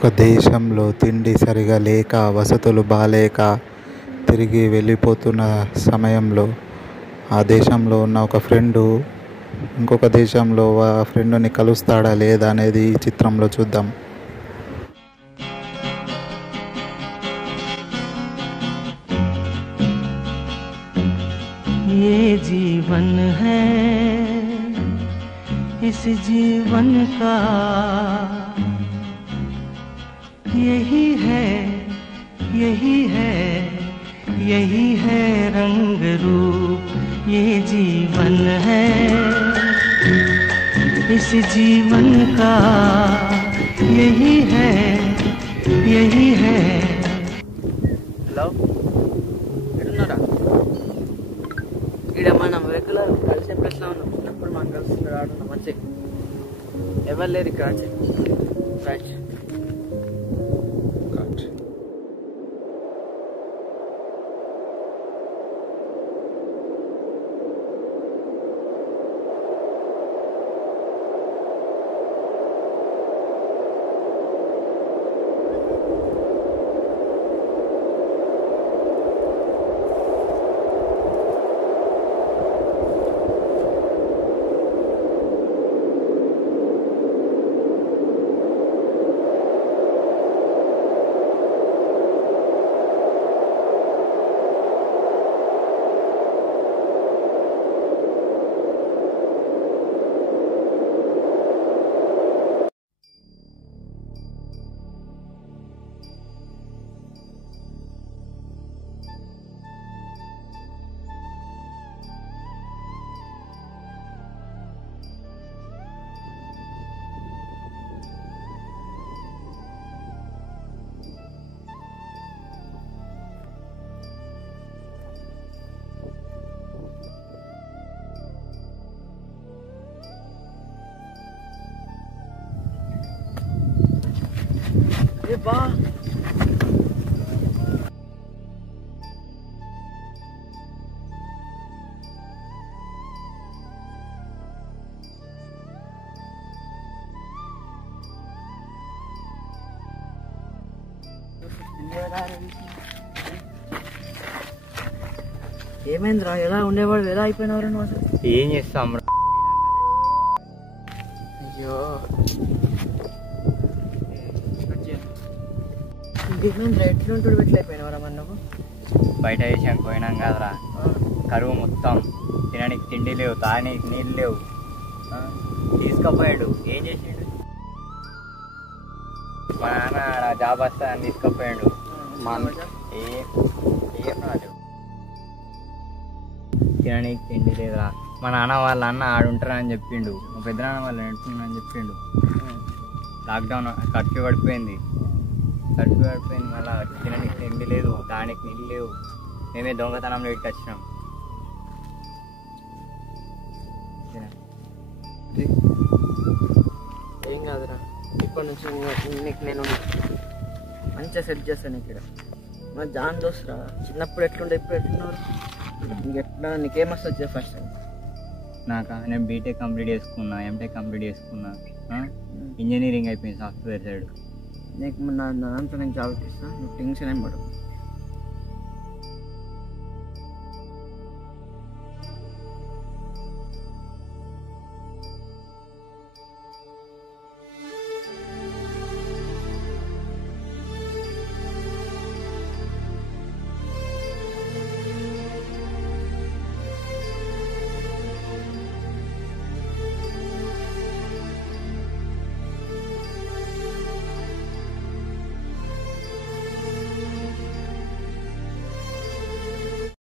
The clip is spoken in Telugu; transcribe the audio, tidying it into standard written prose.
ఒక దేశంలో తిండి సరిగా లేక వసతులు బాలేక తిరిగి వెళ్ళిపోతున్న సమయంలో ఆ దేశంలో ఉన్న ఒక ఫ్రెండు ఇంకొక దేశంలో ఆ ఫ్రెండ్ని కలుస్తాడా లేదా అనేది ఈ చిత్రంలో చూద్దాం. ये जीवन है, इस जीवन का यही है, यही है, यही है रंग रूप. ये जीवन है, इस जीवन का यही है, यही है. హలో, ఎడున్నారా? ఇక్కడ మనం రెగ్యులర్ కలిసే ప్లేస్లో ఉన్నాం. చిన్నప్పుడు మనం కలిసి ఆడున్నాం. మంచి ఎవరు లేరు ఇక్కడ. రైట్, ఏ బా ఏమైందిరా? ఎలా ఉండేవాడు, ఎలా అయిపోయినవరా నువ్వు అసలు? ఏం చేస్తాం? అయ్యో, ఇంకేమైందిరా? ఎట్లుంటాడు పెట్టలేకపోయినవరా మరి నువ్వు? బయట వేసాం పోయినాం కదరా, కరువు మొత్తం. తినడానికి తిండి లేవు, తాగడానికి నీళ్ళు లేవు. తీసుకుపోయాడు. ఏం చేసిండు? మా నాన్న జాబ్ వస్తా అని తీసుకుపోయాడు. మా ఏం రాదు. తినడానికి తిండి లేదురా. మా నాన్న వాళ్ళ అన్న ఆడుంటారని చెప్పిండు. మా పెద్దనాన్న వాళ్ళు ఎంటున్నారని చెప్పిండు. లాక్డౌన్ కర్ఫ్యూ పడిపోయింది. మళ్ళీ తినడానికి తిండి లేదు, తాగడానికి నీళ్ళు లేవు. మేమే దొంగతనంలో ఇటు వచ్చినాం. ఏం కాదురా, ఇప్పటి నుంచి నీకు నేను మంచిగా సెట్ చేస్తాను. ఇక్కడ మా జాన్ దోస్తురా, చిన్నప్పుడు ఎట్లుండే ఇప్పుడు ఎట్లున్నారు? నీకేం వస్తుంది ఫస్ట్ టైం? నేను బీటెక్ కంప్లీట్ చేసుకున్నా, ఎంటెక్ కంప్లీట్ చేసుకున్నా, ఇంజనీరింగ్ అయిపోయింది సాఫ్ట్వేర్ సైడ్. నీకు నా దాంట్లో నేను జాబ్ ఇస్తాను, నువ్వు టెన్షన్ ఏం పడవు.